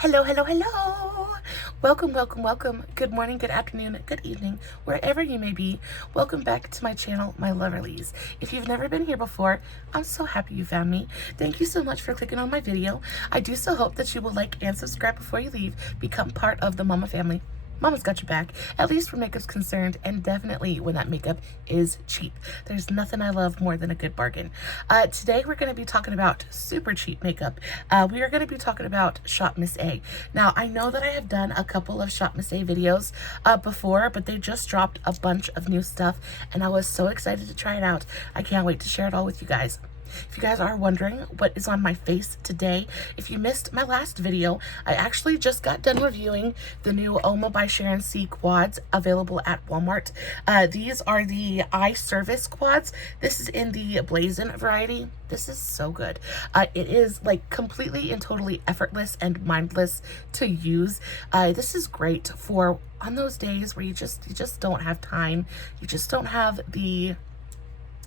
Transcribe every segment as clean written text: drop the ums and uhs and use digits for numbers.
Hello, hello, hello. Welcome, welcome, welcome. Good morning, good afternoon, good evening, wherever you may be. Welcome back to my channel, my Loverlies. If you've never been here before, I'm so happy you found me. Thank you so much for clicking on my video. I do so hope that you will like and subscribe before you leave. Become part of the Mama family. Mama's got your back, at least where makeup's concerned, and definitely when that makeup is cheap. There's nothing I love more than a good bargain. Today we're going to be talking about super cheap makeup. We are going to be talking about ShopmissA. Now, I know that I have done a couple of ShopmissA videos before, but they just dropped a bunch of new stuff, and I was so excited to try it out. I can't wait to share it all with you guys. If you guys are wondering what is on my face today, if you missed my last video, I actually just got done reviewing the new Aoa by Sharon C quads available at Walmart. These are the eye service quads. This is in the Blazing variety. This is so good. It is like completely and totally effortless and mindless to use. This is great for on those days where you just don't have time. You just don't have the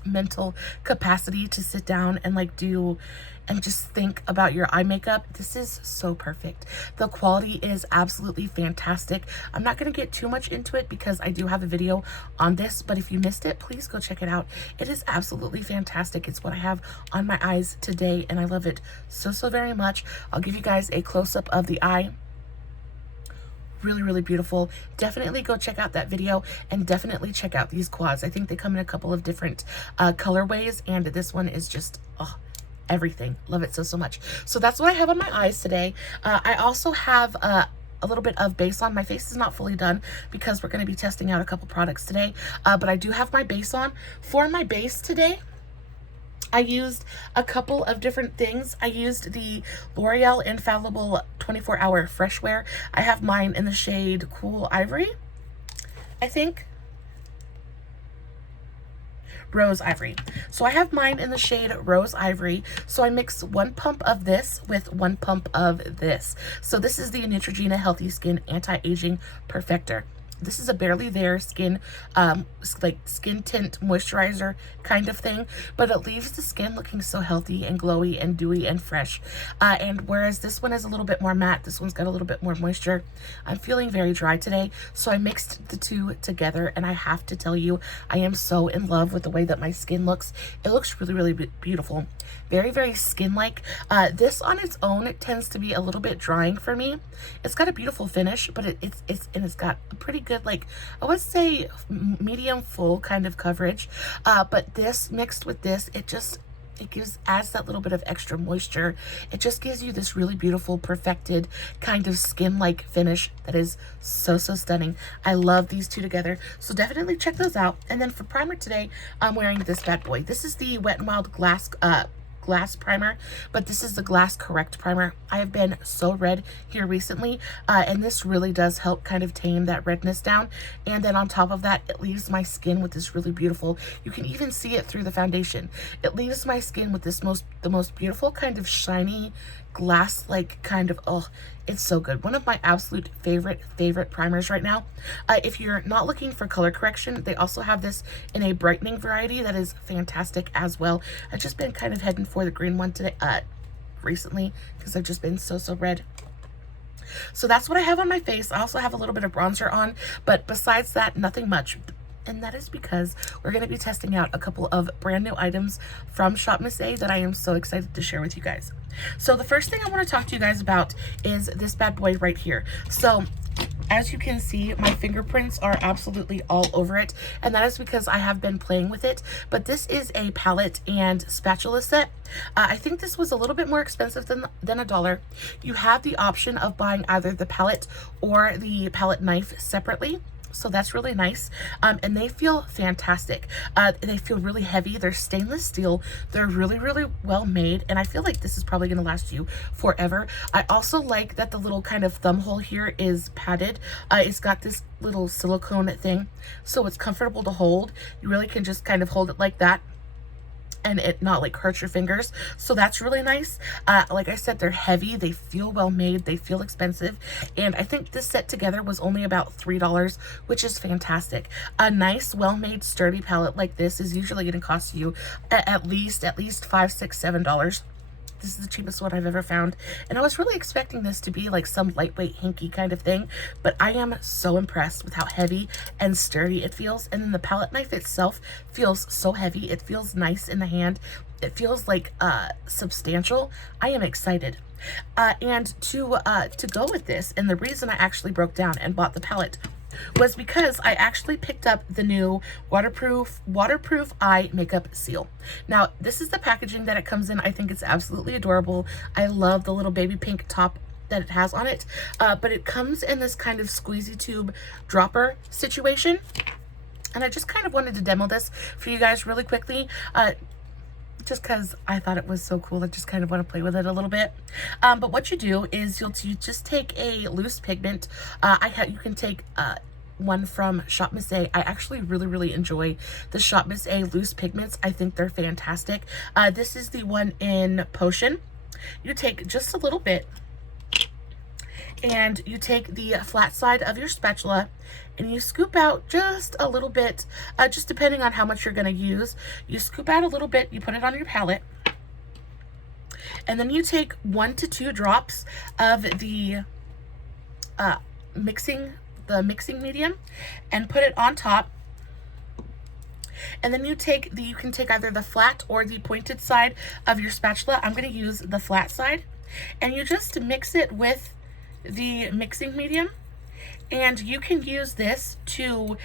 mental capacity to sit down and just think about your eye makeup. This is so perfect. The quality is absolutely fantastic. I'm not going to get too much into it because I do have a video on this, but if you missed it, please go check it out. It is absolutely fantastic. It's what I have on my eyes today, and I love it so very much. I'll give you guys a close-up of the eye. Really beautiful. Definitely go check out that video and definitely check out these quads. I think they come in a couple of different colorways, and this one is just everything. Love it so much. So that's what I have on my eyes today. I also have a little bit of base on. My face is not fully done because we're going to be testing out a couple products today, but I do have my base on. For my base today, I used a couple of different things. I used the L'Oreal Infallible 24-Hour Freshware. I have mine in the shade Cool Ivory, I think. Rose Ivory. So I have mine in the shade Rose Ivory. So I mix 1 pump of this with 1 pump of this. So this is the Neutrogena Healthy Skin Anti-Aging Perfector. This is a barely there skin, like skin tint moisturizer kind of thing, but it leaves the skin looking so healthy and glowy and dewy and fresh. And whereas this one is a little bit more matte, this one's got a little bit more moisture. I'm feeling very dry today, so I mixed the two together, and I have to tell you, I am so in love with the way that my skin looks. It looks really beautiful. Very skin-like. This on its own, it tends to be a little bit drying for me. It's got a beautiful finish, but it's got a pretty good, like, I would say medium full kind of coverage. But this mixed with this, it adds that little bit of extra moisture. It just gives you this really beautiful, perfected kind of skin-like finish that is so stunning. I love these two together, so definitely check those out. And then for primer today, I'm wearing this bad boy. This is the Wet n Wild glass primer, but this is the Glass Correct primer. I have been so red here recently, and this really does help kind of tame that redness down. And then on top of that, it leaves my skin with this really beautiful, you can even see it through the foundation, it leaves my skin with this the most beautiful kind of shiny glass like kind of, it's so good. One of my absolute favorite primers right now. If you're not looking for color correction, they also have this in a brightening variety that is fantastic as well. I've just been kind of heading for the green one today recently because I've just been so red. So that's what I have on my face. I also have a little bit of bronzer on, but besides that, nothing much. And that is because we're going to be testing out a couple of brand new items from ShopmissA that I am so excited to share with you guys. So the first thing I want to talk to you guys about is this bad boy right here. So as you can see, my fingerprints are absolutely all over it, and that is because I have been playing with it. But this is a palette and spatula set. I think this was a little bit more expensive than $1. You have the option of buying either the palette or the palette knife separately. So that's really nice, and they feel fantastic. They feel really heavy. They're stainless steel. They're really well made, and I feel like this is probably going to last you forever. I also like that the little kind of thumb hole here is padded. It's got this little silicone thing, so it's comfortable to hold. You really can just kind of hold it like that and it not like hurt your fingers, so that's really nice. Like I said, they're heavy, they feel well made, they feel expensive, and I think this set together was only about $3, which is fantastic. A nice well-made sturdy palette like this is usually going to cost you at least $5, $6, $7. This is the cheapest one I've ever found. And I was really expecting this to be like some lightweight, hinky kind of thing. But I am so impressed with how heavy and sturdy it feels. And then the palette knife itself feels so heavy. It feels nice in the hand. It feels like substantial. I am excited. And to go with this, and the reason I actually broke down and bought the palette was because I actually picked up the new waterproof eye makeup seal. Now, this is the packaging that it comes in. I think it's absolutely adorable. I love the little baby pink top that it has on it, but it comes in this kind of squeezy tube dropper situation. And I just kind of wanted to demo this for you guys really quickly. Just because I thought it was so cool. I just kind of want to play with it a little bit. But what you do is you just take a loose pigment. You can take one from ShopmissA. I actually really enjoy the ShopmissA loose pigments. I think they're fantastic. This is the one in Potion. You take just a little bit, and you take the flat side of your spatula and you scoop out just a little bit, just depending on how much you're going to use. You scoop out a little bit, you put it on your palette, and then you take 1 to 2 drops of the mixing medium and put it on top. And then you can take either the flat or the pointed side of your spatula. I'm going to use the flat side, and you just mix it with the mixing medium, and you can use this to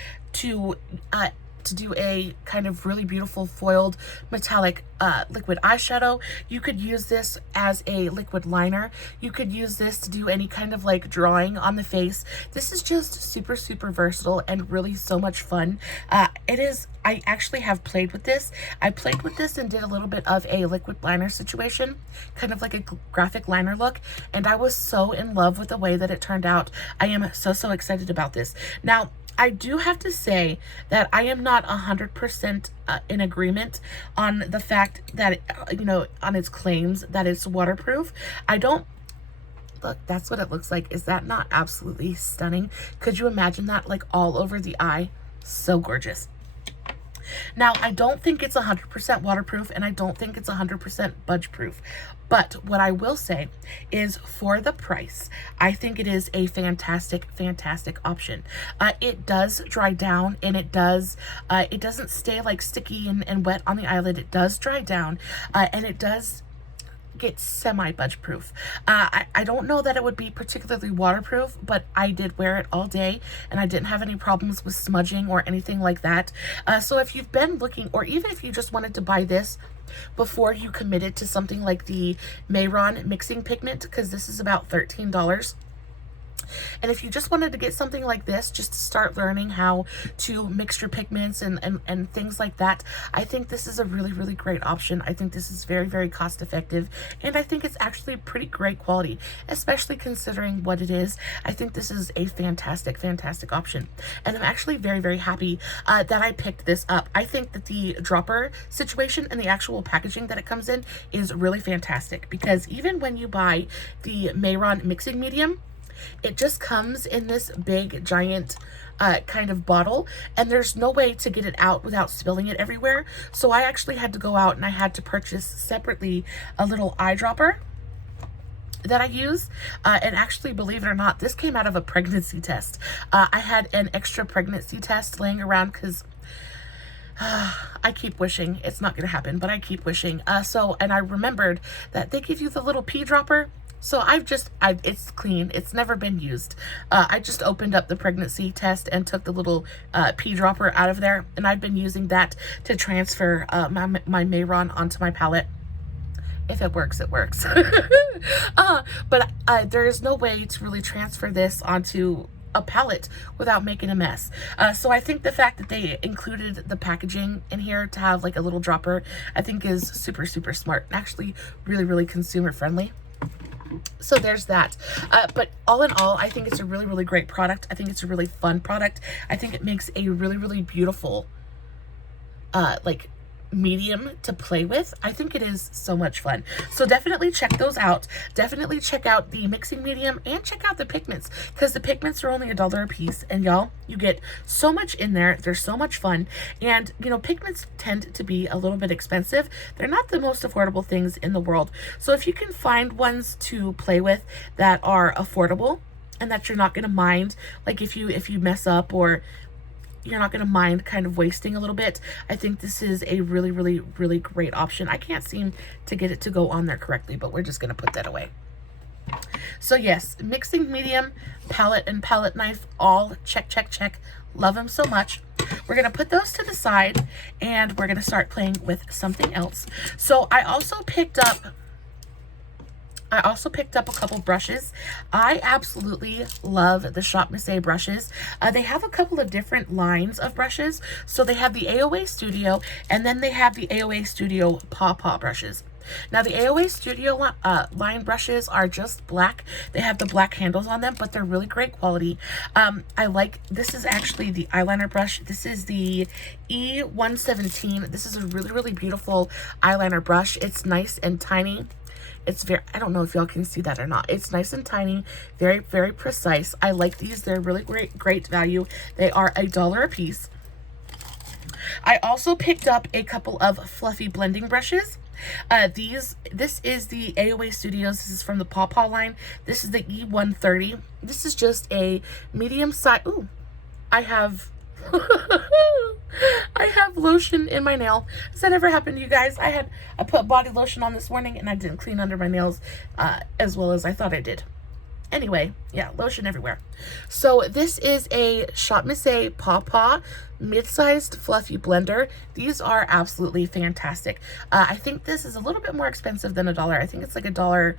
do a kind of really beautiful foiled metallic liquid eyeshadow. You could use this as a liquid liner. You could use this to do any kind of like drawing on the face. This is just super versatile and really so much fun. I actually have played with this. I played with this and did a little bit of a liquid liner situation, kind of like a graphic liner look, and I was so in love with the way that it turned out. I am so excited about this. Now, I do have to say that I am not 100% in agreement on the fact that, on its claims that it's waterproof. Look, that's what it looks like. Is that not absolutely stunning? Could you imagine that like all over the eye? So gorgeous. Now, I don't think it's 100% waterproof, and I don't think it's 100% budge proof. But what I will say is, for the price, I think it is a fantastic option. It does dry down, and it doesn't stay like sticky and wet on the eyelid. It does dry down, and it does get semi-budge proof. I don't know that it would be particularly waterproof, but I did wear it all day and I didn't have any problems with smudging or anything like that. So if you've been looking, or even if you just wanted to buy this before you committed to something like the Mayron mixing pigment, because this is about $13. And if you just wanted to get something like this, just to start learning how to mix your pigments and things like that, I think this is a really great option. I think this is very cost effective, and I think it's actually pretty great quality, especially considering what it is. I think this is a fantastic option, and I'm actually very happy that I picked this up. I think that the dropper situation and the actual packaging that it comes in is really fantastic, because even when you buy the Mayron mixing medium, it just comes in this big giant kind of bottle, and there's no way to get it out without spilling it everywhere. So I actually had to go out and I had to purchase separately a little eyedropper that I use. And actually, believe it or not, this came out of a pregnancy test. I had an extra pregnancy test laying around because I keep wishing it's not going to happen, but I keep wishing. And I remembered that they give you the little pee dropper. So it's clean. It's never been used. I just opened up the pregnancy test and took the little pea dropper out of there, and I've been using that to transfer my Mayron onto my palette. If it works, it works. But there is no way to really transfer this onto a palette without making a mess. So I think the fact that they included the packaging in here to have like a little dropper, I think is super smart, and actually really consumer friendly. So there's that. But all in all, I think it's a really great product. I think it's a really fun product. I think it makes a really beautiful like medium to play with. I think it is so much fun. So definitely check those out. Definitely check out the mixing medium and check out the pigments, because the pigments are only $1 a piece, and y'all, you get so much in there. They're so much fun. And you know, pigments tend to be a little bit expensive. They're not the most affordable things in the world. So if you can find ones to play with that are affordable and that you're not going to mind, like if you mess up, or you're not going to mind kind of wasting a little bit, I think this is a really, really, really great option. I can't seem to get it to go on there correctly, but we're just going to put that away. So yes, mixing medium, palette and palette knife, all check, check, check. Love them so much. We're going to put those to the side, and we're going to start playing with something else. So I also picked up a couple brushes. I absolutely love the ShopmissA brushes. They have a couple of different lines of brushes. So they have the Aoa Studio, and then they have the Aoa Studio Pawpaw brushes. Now the Aoa Studio line brushes are just black. They have the black handles on them, but they're really great quality. This is actually the eyeliner brush. This is the E117. This is a really, really beautiful eyeliner brush. It's nice and tiny. It's very, I don't know if y'all can see that or not. It's nice and tiny, very, very precise. I like these. They're really great value. They are $1 a piece. I also picked up a couple of fluffy blending brushes. This is the Aoa Studios. This is from the Pawpaw line. This is the E130. This is just a medium size. Ooh, I have I have lotion in my nail. Has that ever happened to you guys? I put body lotion on this morning, and I didn't clean under my nails as well as I thought I did. Anyway, yeah, lotion everywhere. So this is a ShopmissA Pawpaw mid-sized fluffy blender. These are absolutely fantastic. I think this is a little bit more expensive than $1. I think it's like $1,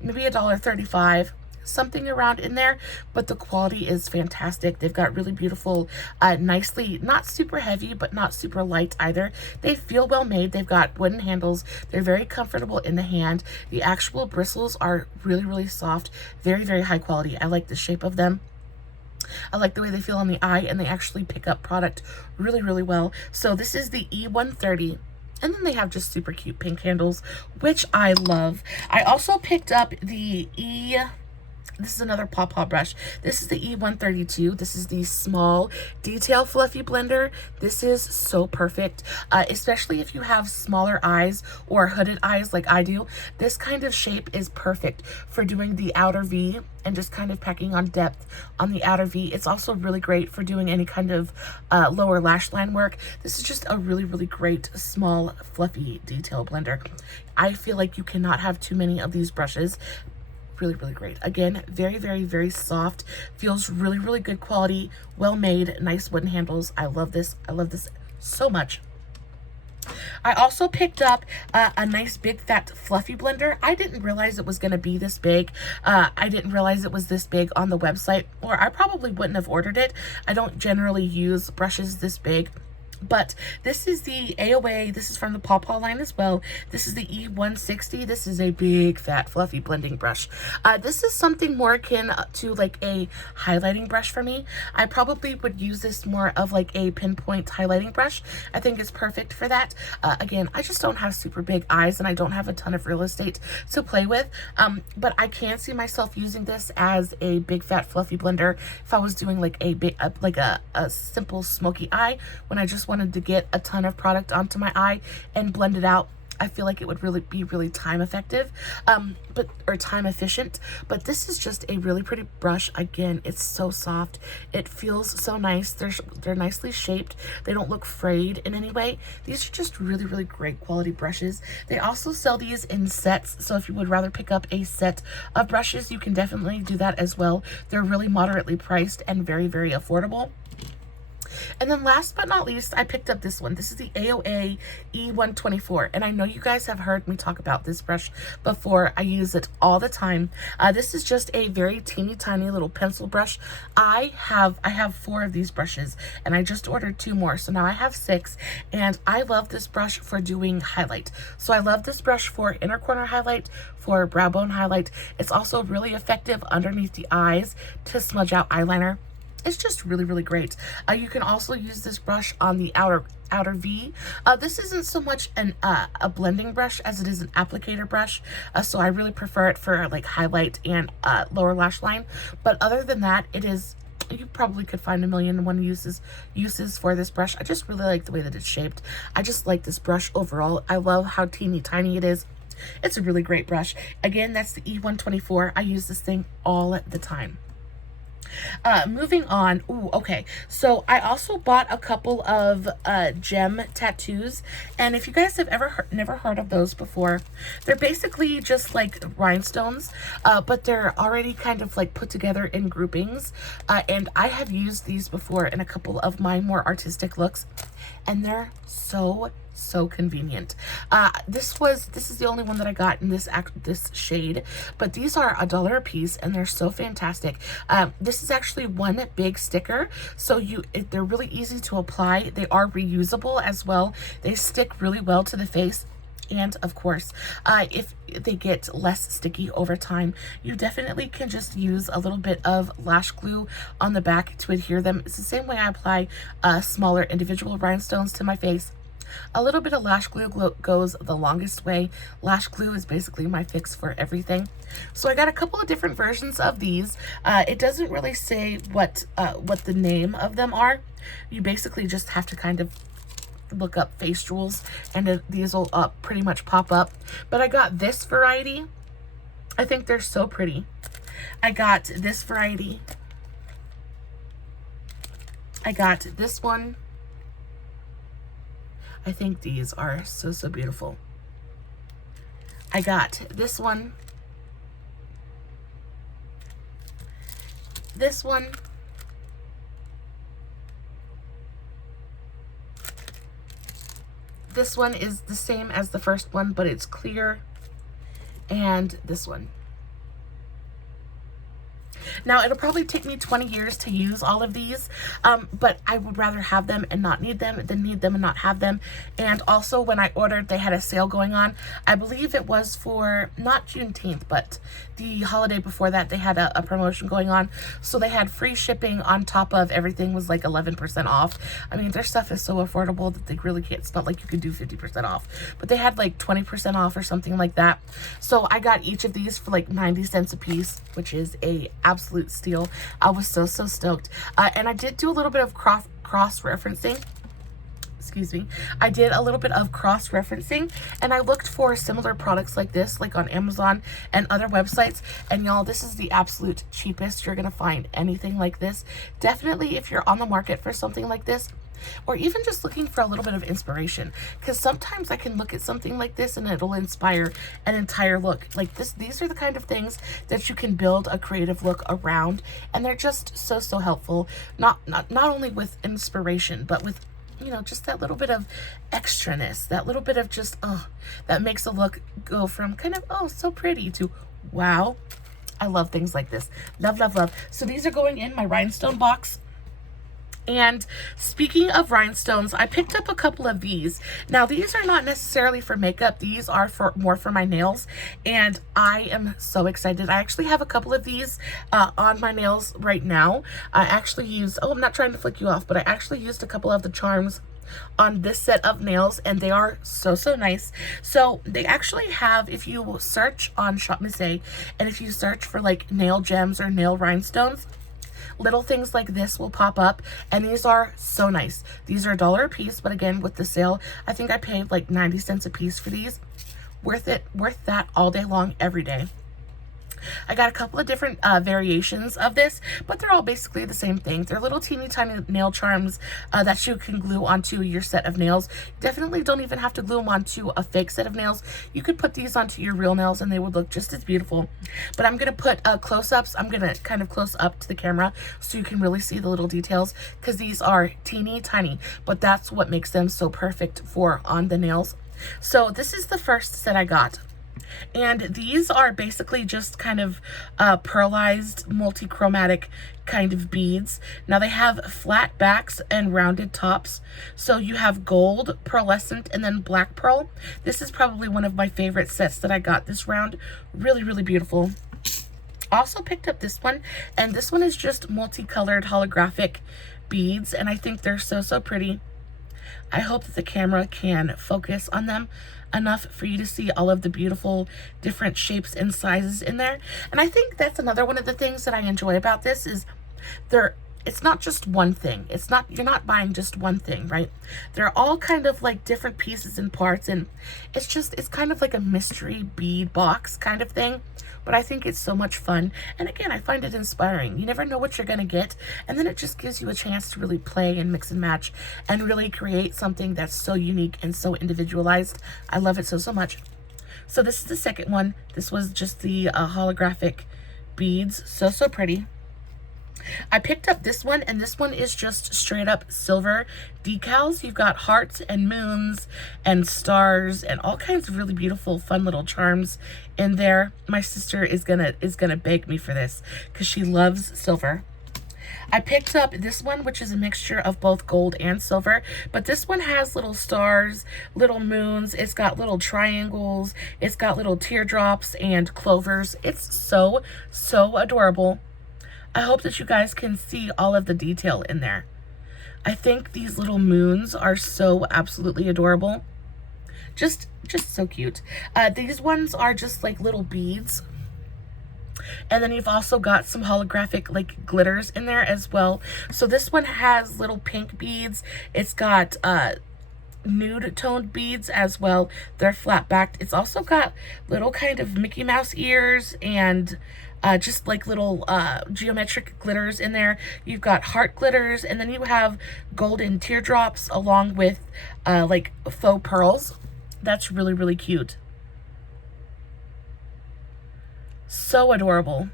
maybe $1.35. Something around in there, but the quality is fantastic. They've got really beautiful, nicely, not super heavy, but not super light either. They feel well made. They've got wooden handles. They're very comfortable in the hand. The actual bristles are really, really soft, very, very high quality. I like the shape of them. I like the way they feel on the eye, and they actually pick up product really, really well. So this is the E130. And then they have just super cute pink handles, which I love. I also picked up the This is another Pawpaw brush. This is the E132. This is the small detail fluffy blender. This is so perfect, especially if you have smaller eyes or hooded eyes like I do. This kind of shape is perfect for doing the outer V and just kind of packing on depth on the outer V. It's also really great for doing any kind of lower lash line work. This is just a really, really great small fluffy detail blender. I feel like you cannot have too many of these brushes. Really, really great. Again, very, very, very soft. Feels really, really good quality. Well made. Nice wooden handles. I love this. I love this so much. I also picked up a nice big fat fluffy blender. I didn't realize it was going to be this big. I didn't realize it was this big on the website, or I probably wouldn't have ordered it. I don't generally use brushes this big. But this is the Aoa. This is from the Pawpaw line as well. This is the E160. This is a big, fat, fluffy blending brush. This is something more akin to like a highlighting brush for me. I probably would use this more of like a pinpoint highlighting brush. I think it's perfect for that. Again, I just don't have super big eyes, and I don't have a ton of real estate to play with. But I can see myself using this as a big, fat, fluffy blender if I was doing like a simple smoky eye when I just wanted to get a ton of product onto my eye and blend it out. I feel like it would really be really time effective, or time efficient. But this is just a really pretty brush. Again, it's so soft. It feels so nice. They're nicely shaped. They don't look frayed in any way. These are just really, really great quality brushes. They also sell these in sets. So if you would rather pick up a set of brushes, you can definitely do that as well. They're really moderately priced and very, very affordable. And then last but not least, I picked up this one. This is the Aoa E124. And I know you guys have heard me talk about this brush before. I use it all the time. This is just a very teeny tiny little pencil brush. I have 4 of these brushes, and I just ordered 2 more. So now I have 6, and I love this brush for doing highlight. So I love this brush for inner corner highlight, for brow bone highlight. It's also really effective underneath the eyes to smudge out eyeliner. it's just really, really great. You can also use this brush on the outer V. This isn't so much a blending brush as it is an applicator brush, so I really prefer it for like highlight and lower lash line. But other than that, it is, you probably could find a million and one uses for this brush. I just really like the way that it's shaped. I just like this brush overall. I love how teeny tiny it is. It's a really great brush. Again, that's the E124. I use this thing all the time. Moving on. Ooh, okay. So I also bought a couple of gem tattoos, and if you guys have ever never heard of those before, they're basically just like rhinestones, but they're already kind of like put together in groupings. And I have used these before in a couple of my more artistic looks, and they're so convenient. This is the only one that I got in this shade, but these are $1 a piece, and they're so fantastic. This is actually one big sticker, so they're really easy to apply. They are reusable as well. They stick really well to the face. And of course, if they get less sticky over time, you definitely can just use a little bit of lash glue on the back to adhere them. It's the same way I apply smaller individual rhinestones to my face. A little bit of lash glue goes the longest way. Lash glue is basically my fix for everything. So I got a couple of different versions of these. It doesn't really say what the name of them are. You basically just have to kind of look up face jewels, and these will pretty much pop up. But I got this variety. I think they're so pretty. I got this variety. I got this one. I think these are so beautiful. I got this one. This one. This one is the same as the first one, but it's clear. And this one. Now, it'll probably take me 20 years to use all of these, but I would rather have them and not need them than need them and not have them. And also, when I ordered, they had a sale going on. I believe it was for, not Juneteenth, but the holiday before that, they had a promotion going on. So they had free shipping on top of everything was like 11% off. I mean, their stuff is so affordable that they really can't, it's not like you could do 50% off. But they had like 20% off or something like that. So I got each of these for like 90 cents a piece, which is a absolute steal. I was so stoked. And I did do a little bit of cross-referencing. Excuse me. I did a little bit of cross-referencing, and I looked for similar products like this, like on Amazon and other websites. And y'all, this is the absolute cheapest you're gonna find anything like this. Definitely, if you're on the market for something like this, or even just looking for a little bit of inspiration, because sometimes I can look at something like this and it'll inspire an entire look like this. These are the kind of things that you can build a creative look around, and they're just so helpful, not only with inspiration, but with, you know, just that little bit of extraness, that little bit of just that makes a look go from kind of so pretty to wow. I love things like this. Love. So these are going in my rhinestone box. And speaking of rhinestones, I picked up a couple of these. Now, these are not necessarily for makeup. These are more for my nails, and I am so excited. I actually have a couple of these on my nails right now. I actually used, I'm not trying to flick you off, but I actually used a couple of the charms on this set of nails, and they are so nice. So they actually have, if you search on ShopmissA, and if you search for like nail gems or nail rhinestones, little things like this will pop up, and these are so nice. These are $1 a piece, but again, with the sale, I think I paid like 90 cents a piece for these. Worth it, worth that all day long, every day. I got a couple of different variations of this, but they're all basically the same thing. They're little teeny tiny nail charms that you can glue onto your set of nails. Definitely don't even have to glue them onto a fake set of nails. You could put these onto your real nails and they would look just as beautiful. But I'm going to put close-ups. I'm going to kind of close up to the camera so you can really see the little details, because these are teeny tiny, but that's what makes them so perfect for on the nails. So this is the first set I got. And these are basically just kind of pearlized, multi-chromatic kind of beads. Now they have flat backs and rounded tops. So you have gold, pearlescent, and then black pearl. This is probably one of my favorite sets that I got this round. Really beautiful. Also picked up this one, and this one is just multicolored holographic beads, and I think they're so pretty. I hope that the camera can focus on them enough for you to see all of the beautiful different shapes and sizes in there. And I think that's another one of the things that I enjoy about this is it's not just one thing. You're not buying just one thing, right? They're all kind of like different pieces and parts, and it's kind of like a mystery bead box kind of thing. But I think it's so much fun. And again, I find it inspiring. You never know what you're gonna get, and then it just gives you a chance to really play and mix and match and really create something that's so unique and so individualized. I love it so much. So this is the second one. This was just the holographic beads. So pretty. I picked up this one, and this one is just straight up silver decals. You've got hearts and moons and stars and all kinds of really beautiful, fun little charms in there. My sister is gonna beg me for this because she loves silver. I picked up this one, which is a mixture of both gold and silver, but this one has little stars, little moons, it's got little triangles, it's got little teardrops and clovers. It's so adorable. I hope that you guys can see all of the detail in there. I think these little moons are so absolutely adorable. Just so cute. These ones are just like little beads. And then you've also got some holographic like glitters in there as well. So this one has little pink beads. It's got nude toned beads as well. They're flat backed. It's also got little kind of Mickey Mouse ears and just like little geometric glitters in there. You've got heart glitters, and then you have golden teardrops along with like faux pearls. That's really cute. So adorable.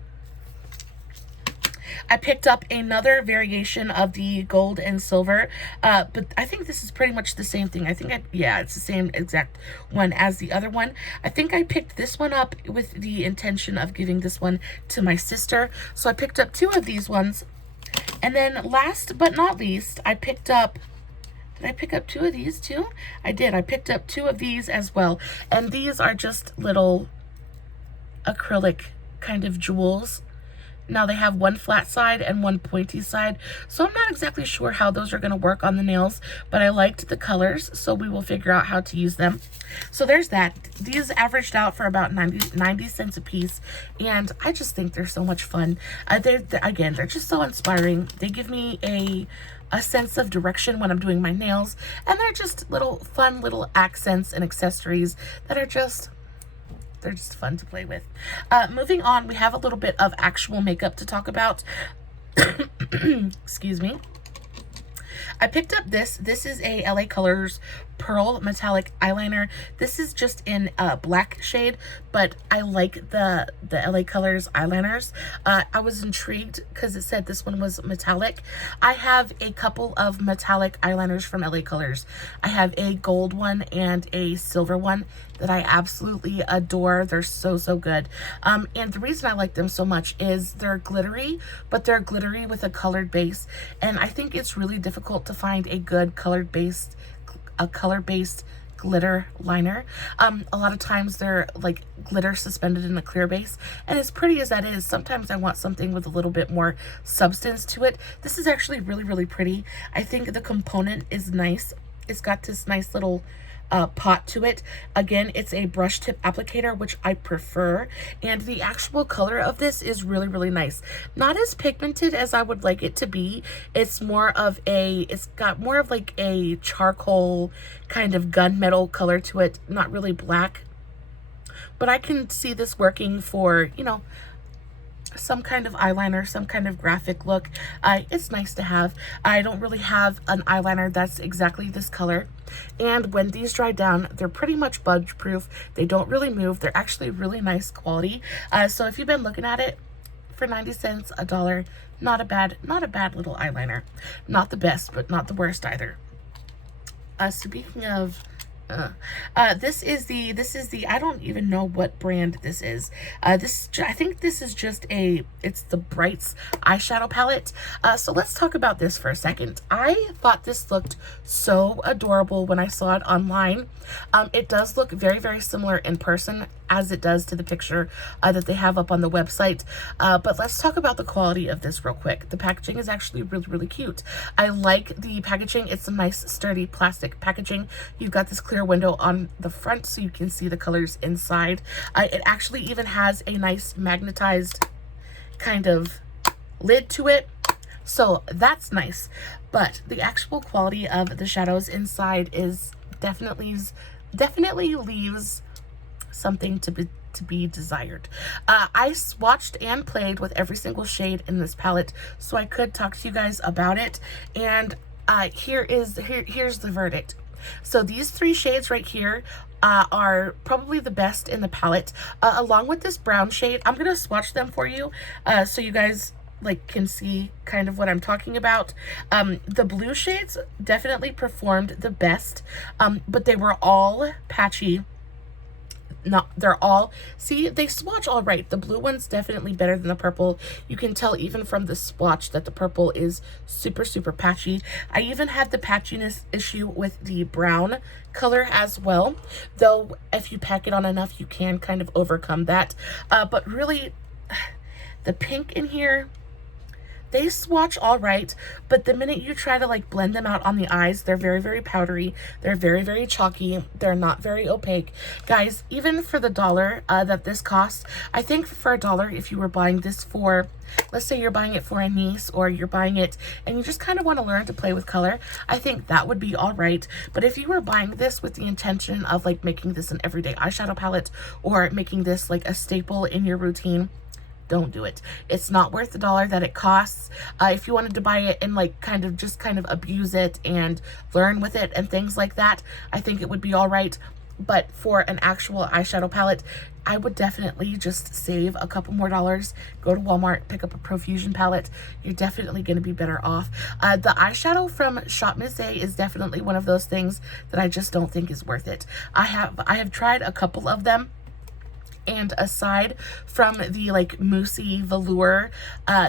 I picked up another variation of the gold and silver, but I think this is pretty much the same thing. Yeah, it's the same exact one as the other one. I think I picked this one up with the intention of giving this one to my sister. So I picked up two of these ones. And then last but not least, I picked up, did I pick up two of these too? I did. I picked up two of these as well. And these are just little acrylic kind of jewels. Now they have one flat side and one pointy side, so I'm not exactly sure how those are going to work on the nails, but I liked the colors, so we will figure out how to use them. So there's that. These averaged out for about 90 cents a piece, and I just think they're so much fun. They're just so inspiring. They give me a sense of direction when I'm doing my nails, and they're just little fun little accents and accessories that are just... they're just fun to play with. Moving on, we have a little bit of actual makeup to talk about. Excuse me. I picked up this. This is a LA Colors Pearl Metallic Eyeliner. This is just in a black shade, but I like the LA Colors eyeliners. I was intrigued because it said this one was metallic. I have a couple of metallic eyeliners from LA Colors. I have a gold one and a silver one that I absolutely adore. They're so good. And the reason I like them so much is they're glittery, but they're glittery with a colored base. And I think it's really difficult to find a good color-based glitter liner. A lot of times they're like glitter suspended in a clear base, and as pretty as that is, sometimes I want something with a little bit more substance to it. This is actually really pretty. I think the component is nice. It's got this nice little pot to it. Again, it's a brush tip applicator, which I prefer, and the actual color of this is really nice. Not as pigmented as I would like it to be. It's got more of like a charcoal kind of gunmetal color to it, not really black, but I can see this working for, you know, some kind of eyeliner, some kind of graphic look. It's nice to have. I don't really have an eyeliner that's exactly this color, and when these dry down, they're pretty much budge proof. They don't really move. They're actually really nice quality. So if you've been looking at it, for 90 cents, $1, not a bad little eyeliner. Not the best, but not the worst either. Speaking of This is the, I don't even know what brand this is. I think this is just it's the Brights eyeshadow palette. So let's talk about this for a second. I thought this looked so adorable when I saw it online. It does look very, very similar in person as it does to the picture that they have up on the website. But let's talk about the quality of this real quick. The packaging is actually really, really cute. I like the packaging. It's a nice, sturdy plastic packaging. You've got this clear window on the front so you can see the colors inside. It actually even has a nice magnetized kind of lid to it. So that's nice. But the actual quality of the shadows inside is definitely leaves something to be desired. I swatched and played with every single shade in this palette so I could talk to you guys about it, and here's the verdict. So these three shades right here are probably the best in the palette, along with this brown shade. I'm gonna swatch them for you so you guys can see kind of what I'm talking about. The blue shades definitely performed the best, but they were all patchy. No, they're all, see, they swatch all right. The blue one's definitely better than the purple. You can tell even from the swatch that the purple is super, super patchy. I even had the patchiness issue with the brown color as well, though if you pack it on enough, you can kind of overcome that. But really, the pink in here, they swatch all right, but the minute you try to blend them out on the eyes, they're very, very powdery. They're very, very chalky. They're not very opaque. Guys, even for the $1 that this costs, I think for $1, if you were buying this for, let's say you're buying it for a niece, or you're buying it and you just kind of want to learn to play with color, I think that would be all right. But if you were buying this with the intention of making this an everyday eyeshadow palette, or making this a staple in your routine, don't do it. It's not worth the $1 that it costs. If you wanted to buy it and kind of abuse it and learn with it and things like that, I think it would be all right. But for an actual eyeshadow palette, I would definitely just save a couple more dollars, go to Walmart, pick up a Profusion palette. You're definitely going to be better off. The eyeshadow from ShopmissA is definitely one of those things that I just don't think is worth it. I have tried a couple of them, and aside from the moussey velour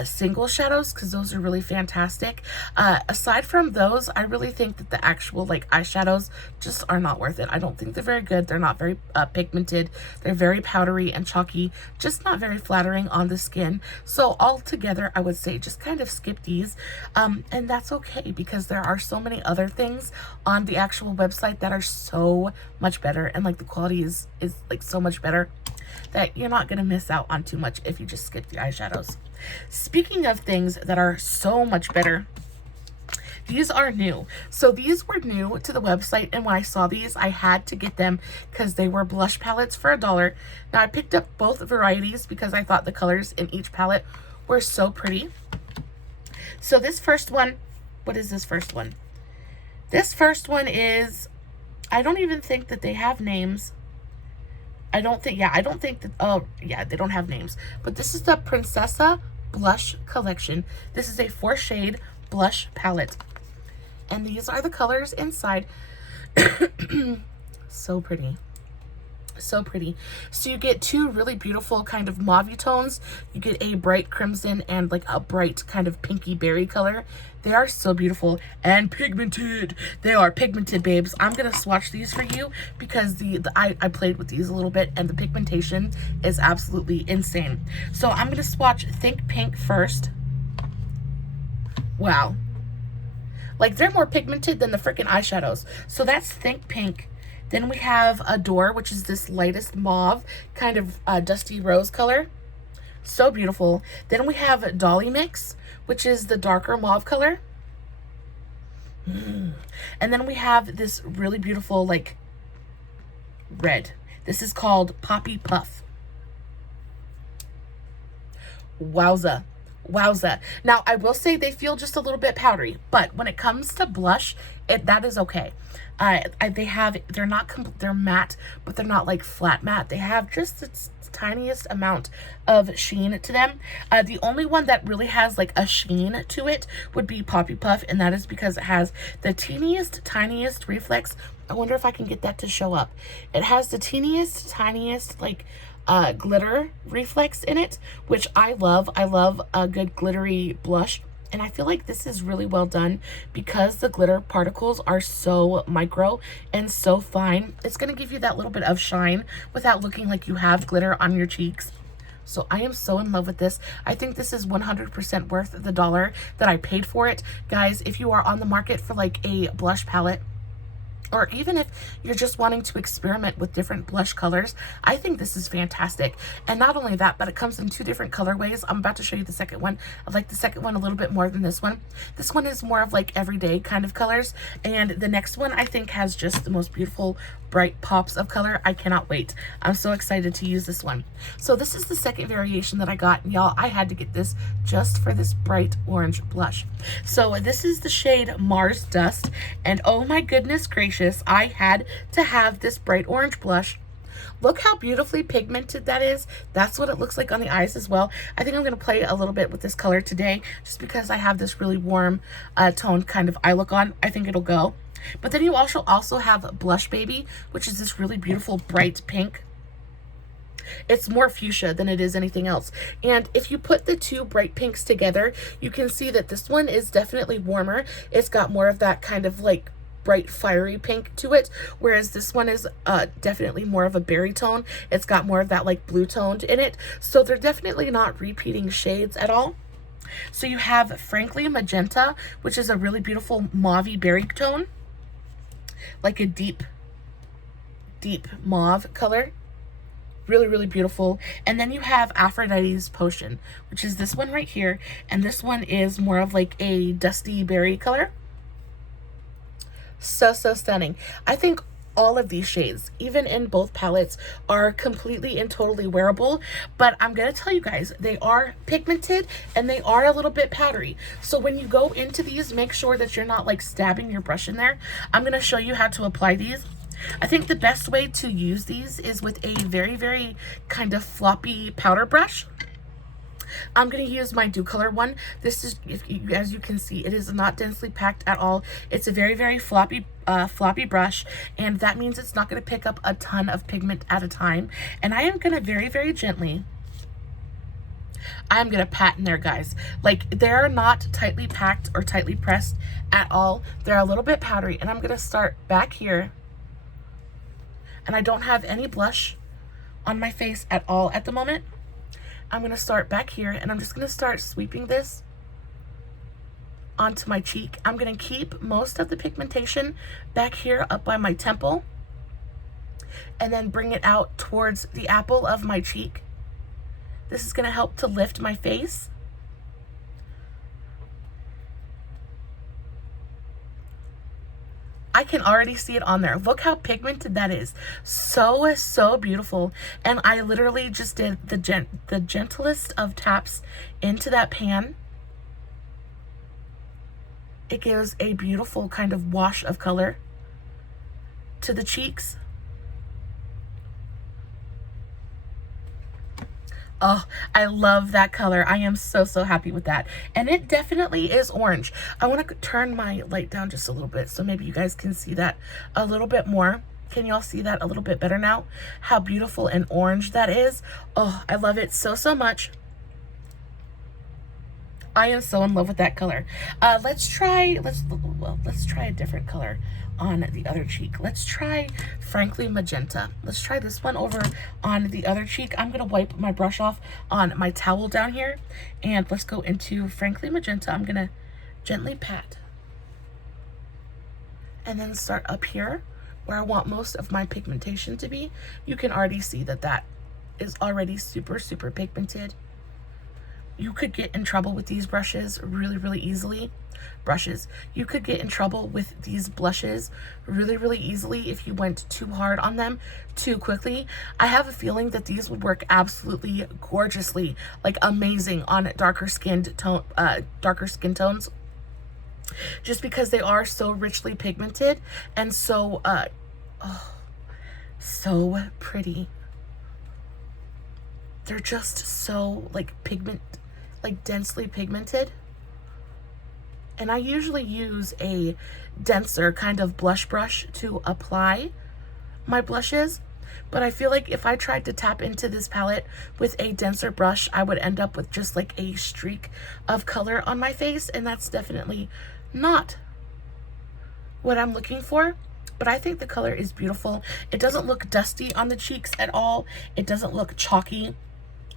single shadows, because those are really fantastic, aside from those, I really think that the actual eyeshadows just are not worth it. I don't think they're very good. They're not very pigmented. They're very powdery and chalky, just not very flattering on the skin. So altogether, I would say just kind of skip these, and that's okay, because there are so many other things on the actual website that are so much better, and the quality is so much better, that you're not going to miss out on too much if you just skip the eyeshadows. Speaking of things that are so much better, these are new. So these were new to the website, and when I saw these, I had to get them because they were blush palettes for $1. Now I picked up both varieties because I thought the colors in each palette were so pretty. So this first one, what is this first one? This first one is, I don't even think that they have names. I don't think that, oh yeah, they don't have names. But this is the Princessa Blush Collection. This is a 4-shade blush palette. And these are the colors inside. So pretty. So pretty. So you get two really beautiful kind of mauve tones. You get a bright crimson and a bright kind of pinky berry color. They are so beautiful and pigmented. They are pigmented, babes. I'm gonna swatch these for you because I played with these a little bit, and the pigmentation is absolutely insane. So I'm gonna swatch Think Pink first. Wow. They're more pigmented than the freaking eyeshadows. So that's Think Pink. Then we have Adore, which is this lightest mauve, kind of dusty rose color. So beautiful. Then we have Dolly Mix, which is the darker mauve color. And then we have this really beautiful, red. This is called Poppy Puff. Wowza. Wowza. Now, I will say they feel just a little bit powdery, but when it comes to blush, that is okay. They're matte, but they're not like flat matte. They have just the tiniest amount of sheen to them. The only one that really has like a sheen to it would be Poppy Puff, and that is because it has the teeniest, tiniest reflex. I wonder if I can get that to show up. It has the teeniest, tiniest like glitter reflex in it, which I love. I love a good glittery blush. And I feel like this is really well done because the glitter particles are so micro and so fine. It's going to give you that little bit of shine without looking like you have glitter on your cheeks. So I am so in love with this. I think this is 100% worth the $1 that I paid for it. Guys, if you are on the market for like a blush palette, or even if you're just wanting to experiment with different blush colors, I think this is fantastic. And not only that, but it comes in 2 different colorways. I'm about to show you the second one. I like the second one a little bit more than this one. This one is more of like everyday kind of colors. And the next one I think has just the most beautiful bright pops of color. I cannot wait. I'm so excited to use this one. So this is the second variation that I got. Y'all, I had to get this just for this bright orange blush. So this is the shade Mars Dust. And oh my goodness gracious, I had to have this bright orange blush. Look how beautifully pigmented that is. That's what it looks like on the eyes as well. I think I'm going to play a little bit with this color today just because I have this really warm toned kind of eye look on. I think it'll go. But then you also have Blush Baby, which is this really beautiful bright pink. It's more fuchsia than it is anything else. And if you put the 2 bright pinks together, you can see that this one is definitely warmer. It's got more of that kind of like bright fiery pink to it, whereas this one is definitely more of a berry tone. It's got more of that like blue toned in it. So they're definitely not repeating shades at all. So you have Frankly Magenta, which is a really beautiful mauve-y berry tone, like a deep mauve color. Really, really beautiful. And then you have Aphrodite's Potion, which is this one right here. And this one is more of like a dusty berry color. So stunning. I think all of these shades, even in both palettes, are completely and totally wearable. But I'm going to tell you guys, they are pigmented and they are a little bit powdery. So when you go into these, make sure that you're not like stabbing your brush in there. I'm going to show you how to apply these. I think the best way to use these is with a very, very kind of floppy powder brush. I'm going to use my Dew Color one. This is, as you can see, it is not densely packed at all. It's a very, very floppy brush, and that means it's not going to pick up a ton of pigment at a time. And I am going to very, very gently, I'm going to pat in there, guys. Like, they're not tightly packed or tightly pressed at all. They're a little bit powdery, and I'm going to start back here. And I don't have any blush on my face at all at the moment. I'm going to start back here, and I'm just going to start sweeping this onto my cheek. I'm going to keep most of the pigmentation back here up by my temple, and then bring it out towards the apple of my cheek. This is going to help to lift my face. I can already see it on there. Look how pigmented that is. So beautiful. And I literally just did the gentlest of taps into that pan. It gives a beautiful kind of wash of color to the cheeks. Oh, I love that color. I am so happy with that. And it definitely is orange. I want to turn my light down just a little bit so maybe you guys can see that a little bit more. Can y'all see that a little bit better now? How beautiful and orange that is. Oh, I love it so much. I am so in love with that color. Let's try a different color on the other cheek. Let's try Frankly Magenta. Let's try this one over on the other cheek. I'm gonna wipe my brush off on my towel down here, and let's go into Frankly Magenta. I'm gonna gently pat and then start up here where I want most of my pigmentation to be. You can already see that that is already super pigmented. you could get in trouble with these brushes really, really easily. You could get in trouble with these blushes really, really easily if you went too hard on them too quickly. I have a feeling that these would work absolutely gorgeously, like amazing on darker skin tones, just because they are so richly pigmented and so so pretty. They're just so like densely pigmented. And I usually use a denser kind of blush brush to apply my blushes, but I feel like if I tried to tap into this palette with a denser brush, I would end up with just like a streak of color on my face, and that's definitely not what I'm looking for. But I think the color is beautiful. It doesn't look dusty on the cheeks at all. It doesn't look chalky.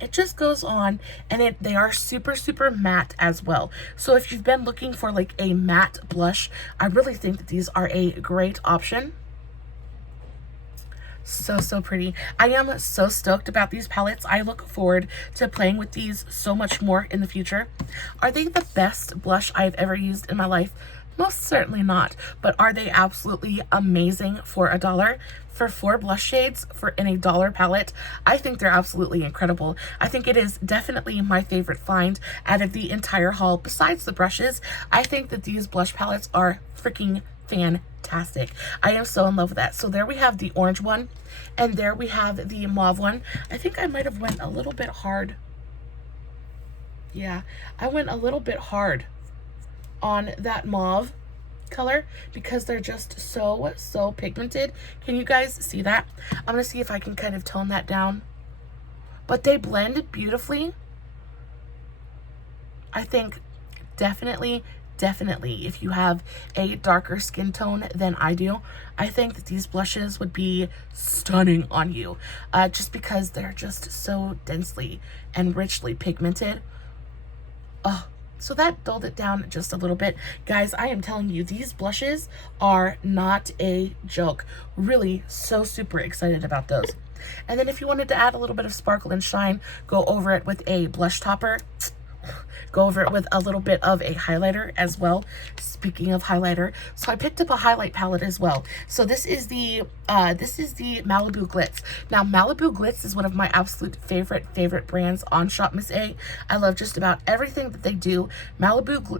It just goes on, and they are super, super matte as well. So if you've been looking for like a matte blush, I really think that these are a great option. So, so pretty. I am so stoked about these palettes. I look forward to playing with these so much more in the future. Are they the best blush I've ever used in my life? Most certainly not, but are they absolutely amazing for $1? For 4 blush shades in a $1 palette, I think they're absolutely incredible. I think it is definitely my favorite find out of the entire haul. Besides the brushes, I think that these blush palettes are freaking fantastic. I am so in love with that. So there we have the orange one, and there we have the mauve one. I think I might have went a little bit hard. Yeah, I went a little bit hard on that mauve color because they're just so pigmented. Can you guys see that? I'm gonna see if I can kind of tone that down, but they blend beautifully. I think definitely if you have a darker skin tone than I do, I think that these blushes would be stunning on you, just because they're just so densely and richly pigmented. Oh, so that dulled it down just a little bit. Guys, I am telling you, these blushes are not a joke. Really, so super excited about those. And then if you wanted to add a little bit of sparkle and shine, go over it with a blush topper. Go over it with a little bit of a highlighter as well. Speaking of highlighter, so I picked up a highlight palette as well. So this is the Malibu Glitz. Now Malibu Glitz is one of my absolute favorite brands on ShopmissA. I love just about everything that they do. Malibu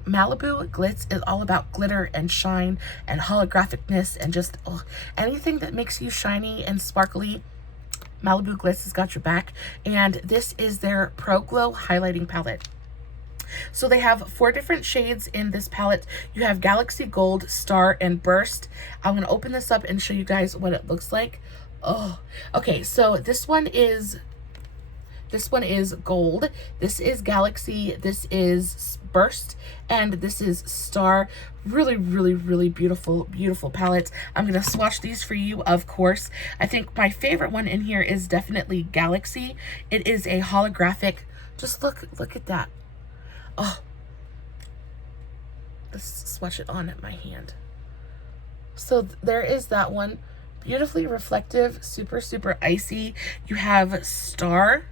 Glitz is all about glitter and shine and holographicness and just anything that makes you shiny and sparkly. Malibu Glitz has got your back, and this is their Pro Glow highlighting palette. So they have 4 different shades in this palette. You have Galaxy Gold, Star, and Burst. I'm going to open this up and show you guys what it looks like. Oh, okay, so this one is Gold, this is Galaxy, this is Burst, and this is Star. Really beautiful palette. I'm going to swatch these for you, of course. I think my favorite one in here is definitely Galaxy. It is a holographic. Just look at that. Oh, let's swatch it on my hand. So there is that one. Beautifully reflective, super icy. You have Star,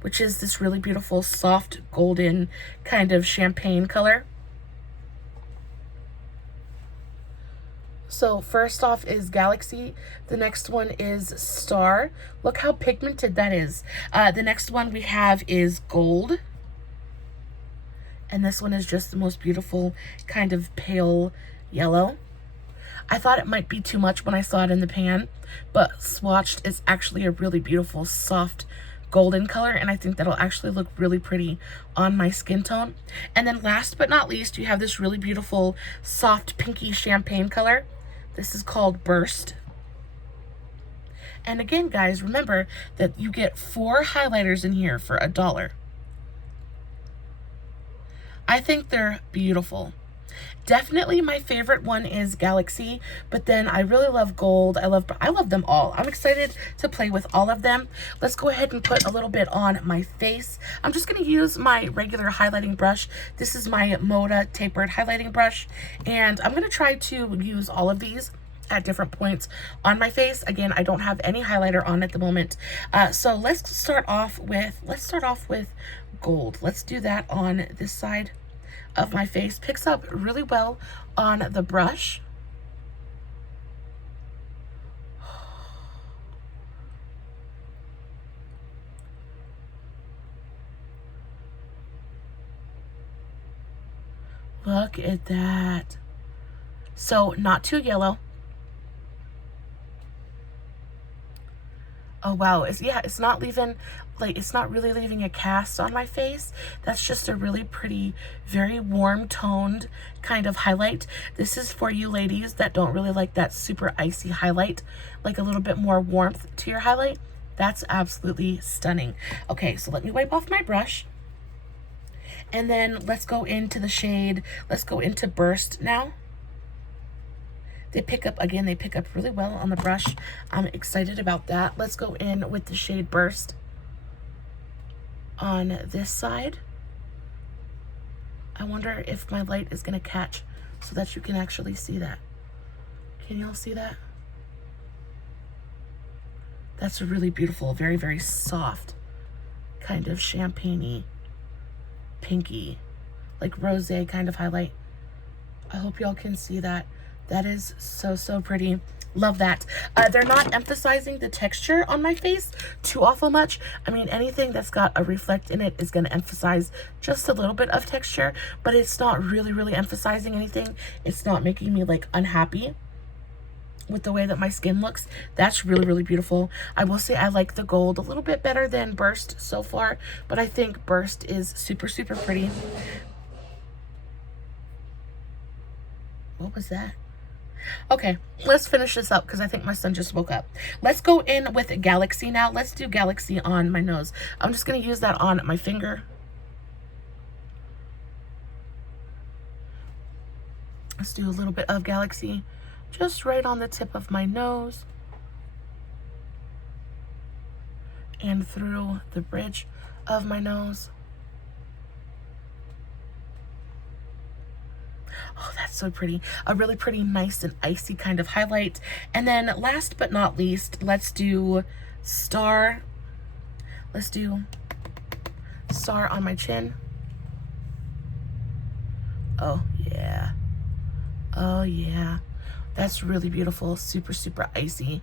which is this really beautiful soft golden kind of champagne color. So first off is Galaxy. The next one is Star. Look how pigmented that is. The next one we have is Gold. And this one is just the most beautiful kind of pale yellow. I thought it might be too much when I saw it in the pan, but swatched, it's actually a really beautiful soft golden color, and I think that'll actually look really pretty on my skin tone. And then last but not least, you have this really beautiful soft pinky champagne color. This is called Burst. And again, guys, remember that you get 4 highlighters in here for $1. I think they're beautiful. Definitely my favorite one is Galaxy, but then I really love Gold. I love them all. I'm excited to play with all of them. Let's go ahead and put a little bit on my face. I'm just going to use my regular highlighting brush. This is my Moda tapered highlighting brush, and I'm going to try to use all of these at different points on my face. Again, I don't have any highlighter on at the moment. So let's start off with gold. Let's do that on this side of my face. Picks up really well on the brush. Look at that. So not too yellow. Oh wow, it's not leaving, like, it's not really leaving a cast on my face. That's just a really pretty, very warm toned kind of highlight. This is for you ladies that don't really like that super icy highlight, like a little bit more warmth to your highlight. That's absolutely stunning. Okay, so let me wipe off my brush. And then let's go into the shade, let's go into Burst now. They pick up, again, they pick up really well on the brush. I'm excited about that. Let's go in with the shade Burst on this side. I wonder if my light is gonna catch so that you can actually see that. Can y'all see that? That's a really beautiful, very, very soft kind of champagne-y, pinky, like rosé kind of highlight. I hope y'all can see that. That is so, so pretty. Love that. They're not emphasizing the texture on my face too awful much. I mean, anything that's got a reflect in it is going to emphasize just a little bit of texture, but it's not really, really emphasizing anything. It's not making me like unhappy with the way that my skin looks. That's really, really beautiful. I will say I like the gold a little bit better than Burst so far, but I think Burst is super, super pretty. What was that? Okay, let's finish this up because I think my son just woke up. Let's go in with Galaxy now. Let's do Galaxy on my nose. I'm just going to use that on my finger. Let's do a little bit of Galaxy just right on the tip of my nose and through the bridge of my nose. Oh, that's so pretty. A really pretty, nice and icy kind of highlight. And then last but not least, let's do Star. Let's do Star on my chin. Oh, yeah. Oh, yeah. That's really beautiful. Super, super icy,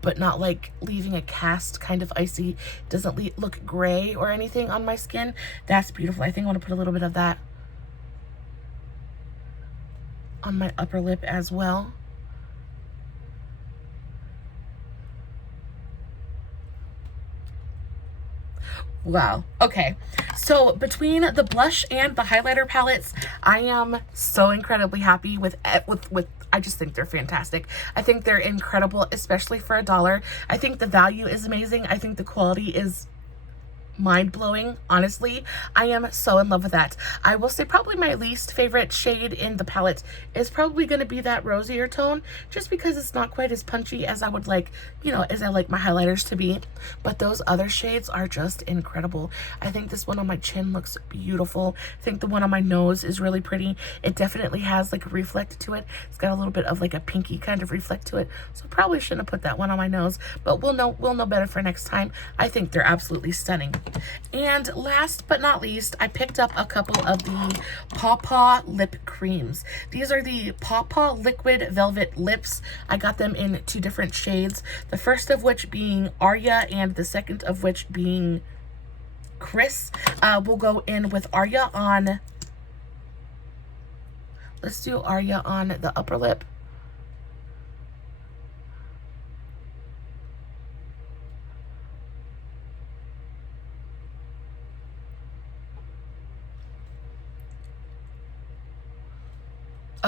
but not like leaving a cast kind of icy. Doesn't look gray or anything on my skin. That's beautiful. I think I want to put a little bit of that on my upper lip as well. Wow. Okay. So between the blush and the highlighter palettes, I am so incredibly happy with I just think they're fantastic. I think they're incredible, especially for $1. I think the value is amazing. I think the quality is mind-blowing. Honestly, I am so in love with that. I will say probably my least favorite shade in the palette is probably going to be that rosier tone, just because it's not quite as punchy as I would like, you know, as I like my highlighters to be. But those other shades are just incredible. I think this one on my chin looks beautiful. I think the one on my nose is really pretty. It definitely has like a reflect to it. It's got a little bit of like a pinky kind of reflect to it, so probably shouldn't have put that one on my nose, but we'll know better for next time. I think they're absolutely stunning. And last but not least, I picked up a couple of the Pawpaw Lip Creams. These are the Pawpaw Liquid Velvet Lips. I got them in 2 different shades, the first of which being Aria and the second of which being Chris. We'll go in with Aria on, let's do Aria on the upper lip.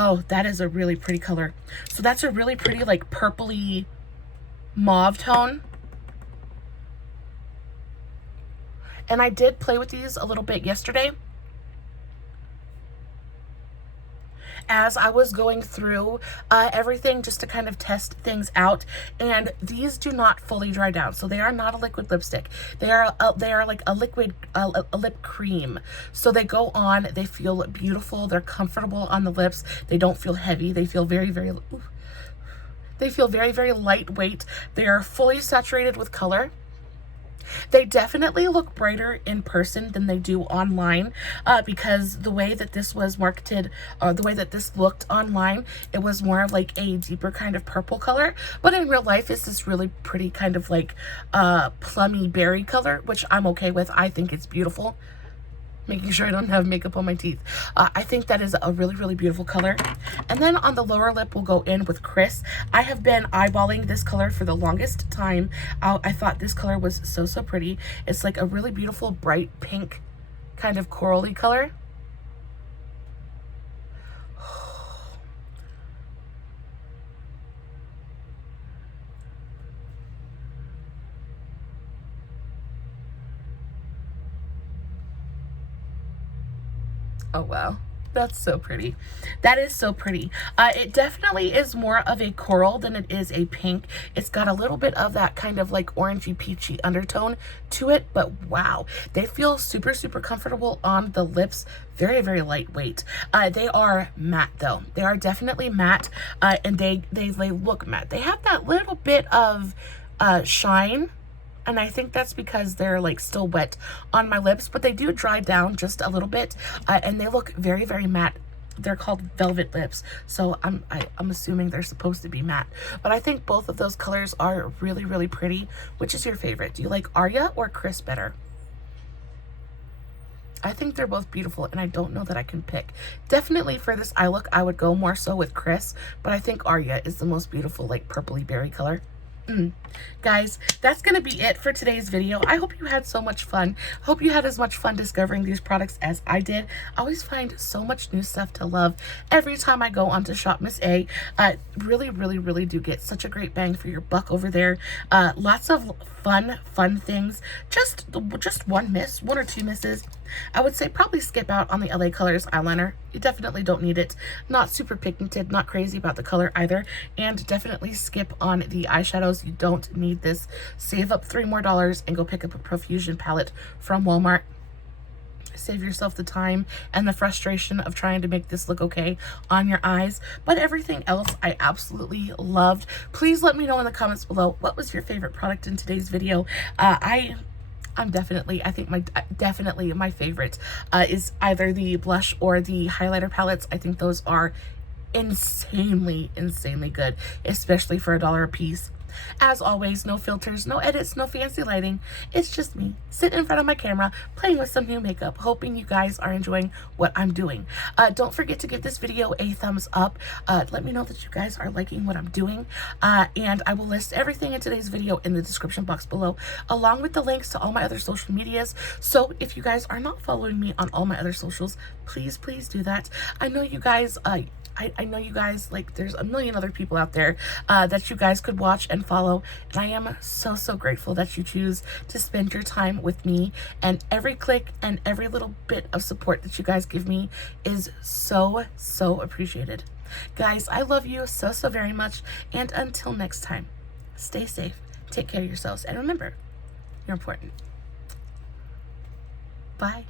Oh, that is a really pretty color. So that's a really pretty like purpley mauve tone. And I did play with these a little bit yesterday as I was going through everything, just to kind of test things out. And these do not fully dry down, so they are not a liquid lipstick. They are like a liquid a lip cream. So they go on, they feel beautiful, they're comfortable on the lips, they don't feel heavy, they feel very, very, ooh, They feel very, very lightweight. They are fully saturated with color. They definitely look brighter in person than they do online, because the way that this was marketed, or the way that this looked online, it was more of like a deeper kind of purple color, but in real life it's this really pretty kind of like plummy berry color, which I'm okay with. I think it's beautiful. Making sure I don't have makeup on my teeth. I think that is a really, really beautiful color. And then on the lower lip, we'll go in with Chris. I have been eyeballing this color for the longest time. I thought this color was so, so pretty. It's like a really beautiful, bright pink kind of corally color. Oh, wow. That's so pretty. That is so pretty. It definitely is more of a coral than it is a pink. It's got a little bit of that kind of like orangey peachy undertone to it, but wow, they feel super, super comfortable on the lips. Very, very lightweight. They are matte though. They are definitely matte, and they look matte. They have that little bit of shine, and I think that's because they're like still wet on my lips, but they do dry down just a little bit, and they look very, very matte. They're called velvet lips, so I'm assuming they're supposed to be matte, but I think both of those colors are really, really pretty. Which is your favorite? Do you like Aria or Chris better? I think they're both beautiful, and I don't know that I can pick. Definitely for this eye look, I would go more so with Chris, but I think Aria is the most beautiful, like purpley berry color. Guys, that's gonna be it for today's video. I hope you had so much fun. Hope you had as much fun discovering these products as I did. I always find so much new stuff to love every time I go onto ShopmissA. Really, really, really do get such a great bang for your buck over there. Lots of fun things. Just one or two misses. I would say probably skip out on the LA Colors eyeliner. You definitely don't need it. Not super pigmented, not crazy about the color either. And definitely skip on the eyeshadows. You don't need this. Save up $3 more and go pick up a Profusion palette from Walmart. Save yourself the time and the frustration of trying to make this look okay on your eyes. But everything else I absolutely loved. Please let me know in the comments below, what was your favorite product in today's video. I think my favorite is either the blush or the highlighter palettes. I think those are insanely good, especially for $1 a piece. As always, no filters, no edits, no fancy lighting. It's just me sitting in front of my camera playing with some new makeup, hoping you guys are enjoying what I'm doing. Don't forget to give this video a thumbs up. Let me know that you guys are liking what I'm doing, and I will list everything in today's video in the description box below, along with the links to all my other social medias. So if you guys are not following me on all my other socials, please do that. I know you guys I know you guys, like, there's a million other people out there that you guys could watch and follow, and I am so grateful that you choose to spend your time with me, and every click and every little bit of support that you guys give me is so appreciated. Guys, I love you so very much, and until next time, stay safe, take care of yourselves, and remember, you're important. Bye.